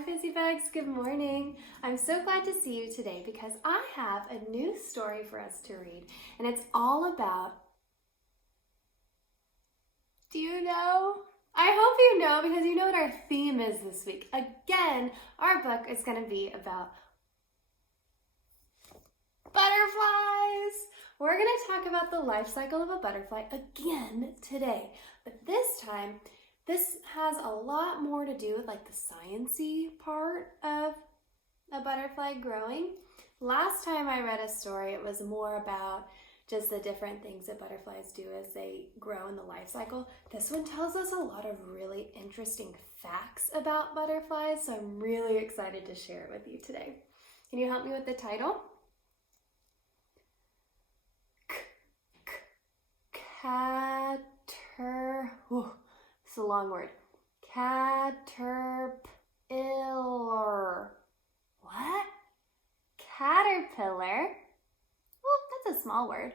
Hi Busy Bags, good morning. I'm so glad to see you today because I have a new story for us to read and it's all about, do you know? I hope you know because you know what our theme is this week. Again, our book is going to be about butterflies. We're going to talk about the life cycle of a butterfly again today, but this time this has a lot more to do with like the sciencey part of a butterfly growing. Last time I read a story, it was more about just the different things that butterflies do as they grow in the life cycle. This one tells us a lot of really interesting facts about butterflies, so I'm really excited to share it with you today. Can you help me with the title? It's a long word. Caterpillar. What? Caterpillar? Well, that's a small word.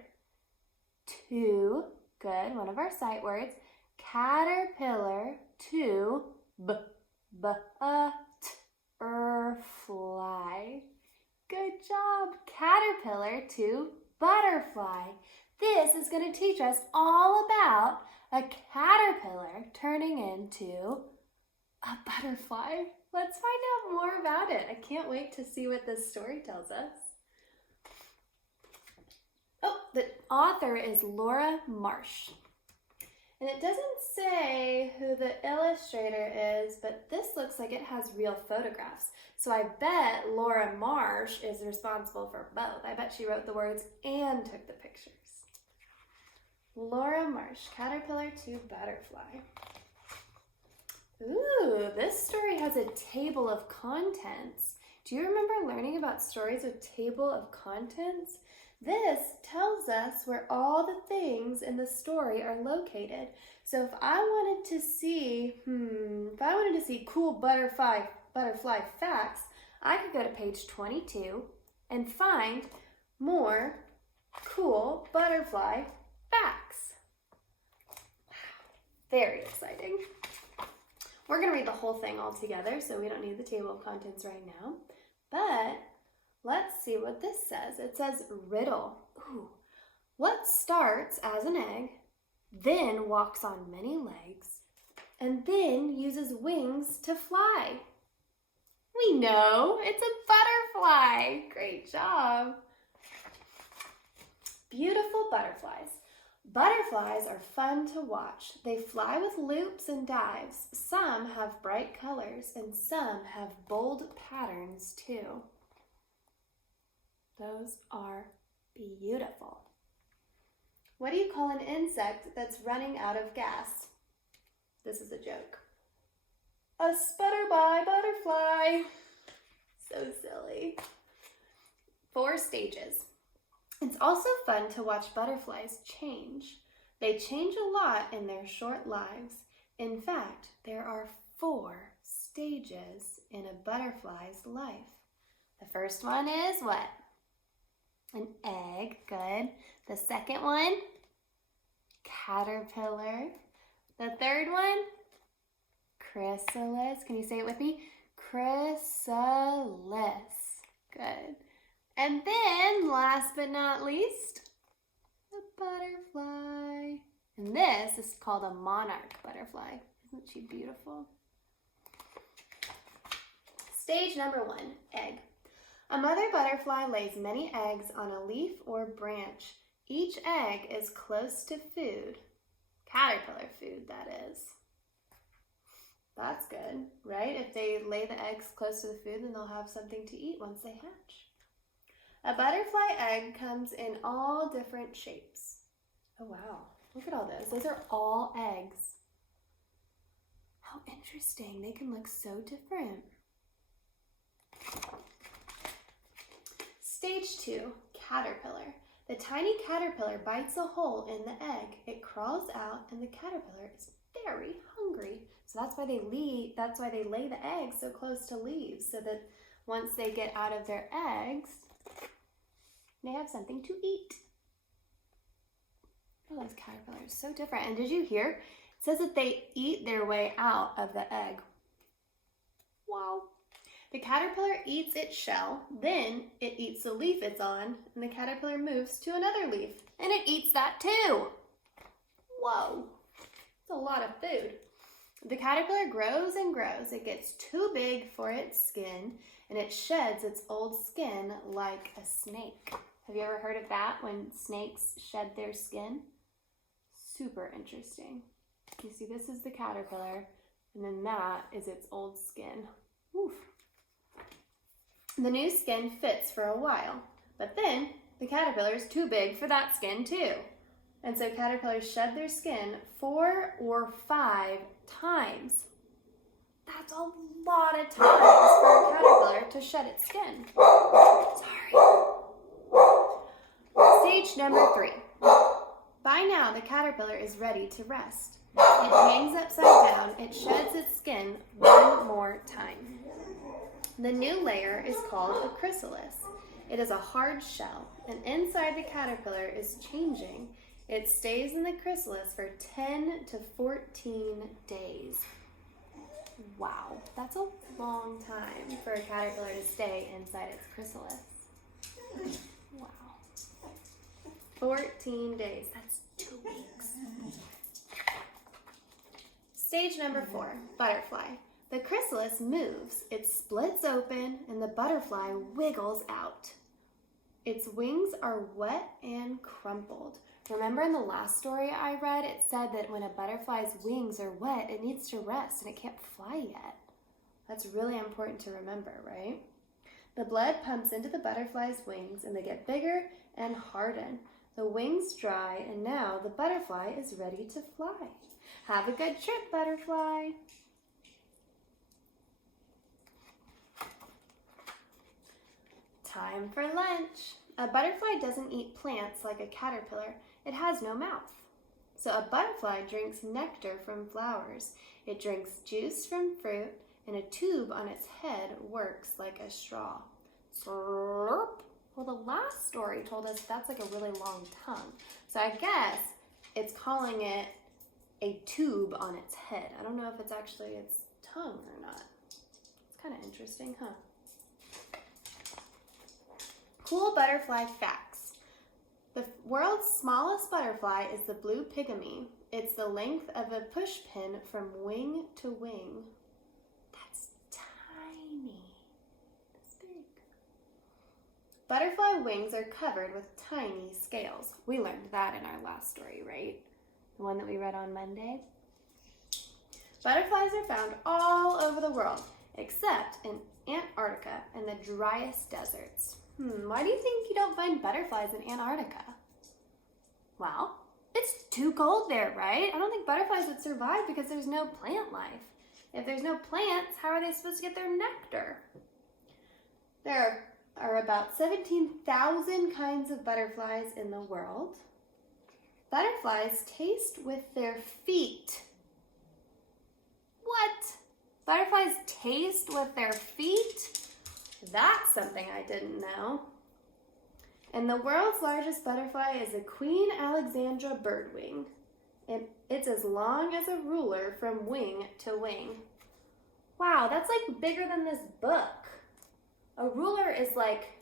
Two. Good. One of our sight words. Caterpillar to butterfly. Good job. Caterpillar to butterfly. This is going to teach us all about a caterpillar turning into a butterfly. Let's find out more about it. I can't wait to see what this story tells us. Oh, the author is Laura Marsh. And it doesn't say who the illustrator is, but this looks like it has real photographs. So I bet Laura Marsh is responsible for both. I bet she wrote the words and took the pictures. Laura Marsh, Caterpillar to Butterfly. Ooh, this story has a table of contents. Do you remember learning about stories with table of contents? This tells us where all the things in the story are located. So if I wanted to see, cool butterfly facts, I could go to page 22 and find more cool butterfly facts. Very exciting. We're going to read the whole thing all together, so we don't need the table of contents right now. But let's see what this says. It says riddle. Ooh. What starts as an egg, then walks on many legs, and then uses wings to fly? We know, it's a butterfly. Great job. Beautiful butterflies. Butterflies are fun to watch. They fly with loops and dives. Some have bright colors and some have bold patterns too. Those are beautiful. What do you call an insect that's running out of gas? This is a joke. A sputterby butterfly. So silly. 4 stages. It's also fun to watch butterflies change. They change a lot in their short lives. In fact, there are 4 stages in a butterfly's life. The first one is what? An egg, good. The second one, caterpillar. The third one, chrysalis. Can you say it with me? Chrysalis, good. And then, last but not least, the butterfly. And this is called a monarch butterfly. Isn't she beautiful? Stage number 1, egg. A mother butterfly lays many eggs on a leaf or branch. Each egg is close to food. Caterpillar food, that is. That's good, right? If they lay the eggs close to the food, then they'll have something to eat once they hatch. A butterfly egg comes in all different shapes. Oh wow, look at all those. Those are all eggs. How interesting, they can look so different. Stage 2, caterpillar. The tiny caterpillar bites a hole in the egg. It crawls out and the caterpillar is very hungry. So that's why they lay the eggs so close to leaves, so that once they get out of their eggs, they have something to eat. Oh, those caterpillars, so different. And did you hear? It says that they eat their way out of the egg. Wow. The caterpillar eats its shell, then it eats the leaf it's on, and the caterpillar moves to another leaf, and it eats that too. Whoa, that's a lot of food. The caterpillar grows and grows. It gets too big for its skin, and it sheds its old skin like a snake. Have you ever heard of that, when snakes shed their skin? Super interesting. You see, this is the caterpillar, and then that is its old skin. Oof. The new skin fits for a while, but then the caterpillar is too big for that skin too. And so caterpillars shed their skin 4 or 5 times. That's a lot of times for a caterpillar to shed its skin. Sorry. Stage number 3. By now, the caterpillar is ready to rest. It hangs upside down. It sheds its skin one more time. The new layer is called a chrysalis. It is a hard shell, and inside the caterpillar is changing. It stays in the chrysalis for 10 to 14 days. Wow, that's a long time for a caterpillar to stay inside its chrysalis. Wow. 14 days, that's 2 weeks. Stage number 4, butterfly. The chrysalis moves, it splits open, and the butterfly wiggles out. Its wings are wet and crumpled. Remember in the last story I read, it said that when a butterfly's wings are wet, it needs to rest and it can't fly yet. That's really important to remember, right? The blood pumps into the butterfly's wings and they get bigger and harden. The wings dry and now the butterfly is ready to fly. Have a good trip, butterfly. Time for lunch. A butterfly doesn't eat plants like a caterpillar. It has no mouth. So a butterfly drinks nectar from flowers. It drinks juice from fruit, and a tube on its head works like a straw. Slurp. Well, the last story told us that's like a really long tongue. So I guess it's calling it a tube on its head. I don't know if it's actually its tongue or not. It's kind of interesting, huh? Cool butterfly facts. The world's smallest butterfly is the blue pygmy. It's the length of a pushpin from wing to wing. That's tiny. That's big. Butterfly wings are covered with tiny scales. We learned that in our last story, right? The one that we read on Monday. Butterflies are found all over the world, except in Antarctica and the driest deserts. Why do you think you don't find butterflies in Antarctica? Well, it's too cold there, right? I don't think butterflies would survive because there's no plant life. If there's no plants, how are they supposed to get their nectar? There are about 17,000 kinds of butterflies in the world. Butterflies taste with their feet. What? Butterflies taste with their feet? That's something I didn't know. And the world's largest butterfly is a Queen Alexandra birdwing. It's as long as a ruler from wing to wing. Wow, that's like bigger than this book. A ruler is like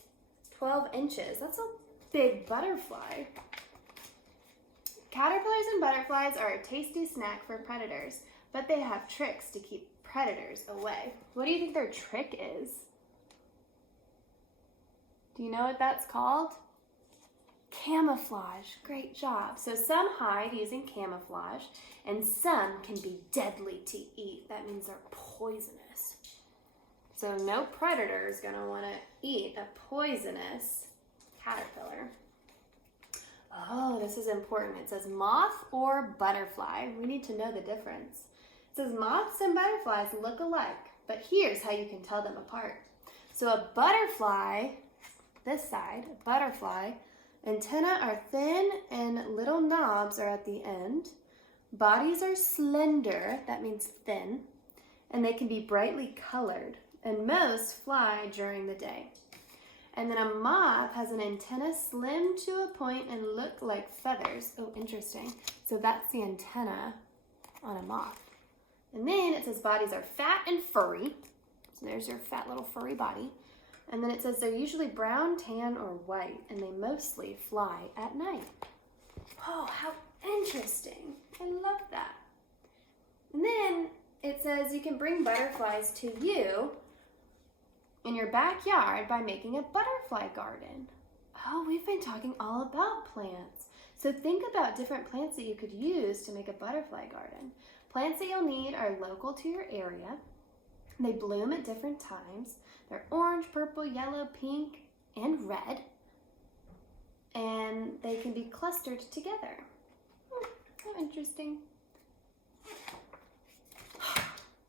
12 inches. That's a big butterfly. Caterpillars and butterflies are a tasty snack for predators, but they have tricks to keep predators away. What do you think their trick is? Do you know what that's called? Camouflage. Great job. So some hide using camouflage, and some can be deadly to eat. That means they're poisonous. So no predator is going to want to eat a poisonous caterpillar. Oh, this is important. It says moth or butterfly. We need to know the difference. It says moths and butterflies look alike, but here's how you can tell them apart. So a butterfly, this side, a butterfly, antennae are thin and little knobs are at the end. Bodies are slender, that means thin, and they can be brightly colored, and most fly during the day. And then a moth has an antenna slim to a point and look like feathers. Oh, interesting. So that's the antenna on a moth. And then it says bodies are fat and furry. There's your fat little furry body. And then it says they're usually brown, tan, or white, and they mostly fly at night. Oh, how interesting. I love that. And then it says you can bring butterflies to you in your backyard by making a butterfly garden. Oh, we've been talking all about plants. So think about different plants that you could use to make a butterfly garden. Plants that you'll need are local to your area. They bloom at different times. They're orange, purple, yellow, pink, and red. And they can be clustered together. How interesting.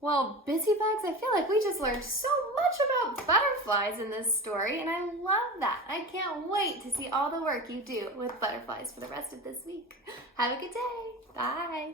Well, busy bugs, I feel like we just learned so much about butterflies in this story, and I love that. I can't wait to see all the work you do with butterflies for the rest of this week. Have a good day. Bye.